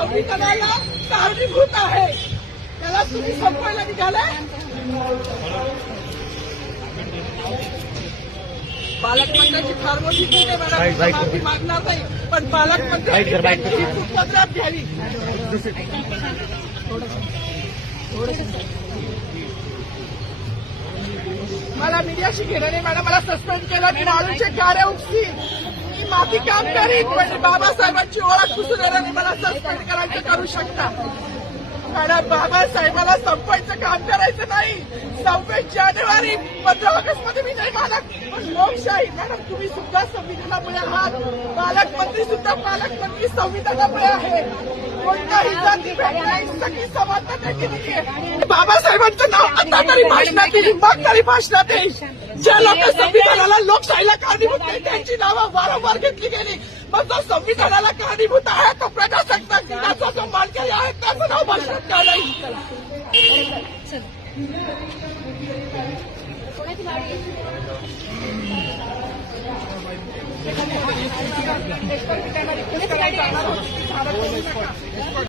संविधानाला कारणीभूत आहे त्याला तुम्ही संपवायला निघाले. पालकमंत्र्यांची फार मोठी चूक आहे मॅडम, माफी मागणार नाही, पण पालकमंत्र्यांची उपद्रव घ्यावी. मला मीडियाशी घेणं नाही मॅडम, मला सस्पेंड केलं, मी माणूसचे कार्य उपसी मी माफी काम करीन, पण बाबासाहेबांची ओळख पुसून येणारे मला सस्पेंड करायचं करू शकता मॅडम. बाबासाहेबाला संपवायचं काम करायचं नाही. 26 जानेवारी 15 ऑगस्ट मध्ये मी नाही मालक, पण लोकशाही मॅडम तुम्ही सुद्धा संविधानामुळे आहात. पालकमंत्री सुद्धा पालकमंत्री संविधानामुळे आहे. कोणताही जाती भेट नाही, सगळी समानता केली आहे. बाबासाहेबांचं नाव आता तरी भाषणात येईल, मग तरी भाषणात येईल. ज्या लोक संविधानाला लोकशाहीला कारणीभूत नाही त्यांची नावं वारंवार घेतली गेली. मग जो संविधानाला कारणीभूत आहे तो प्रजासत्ताक दिनाचा जो मानकरी आहे त्याचं नाव भाषणात का नाही.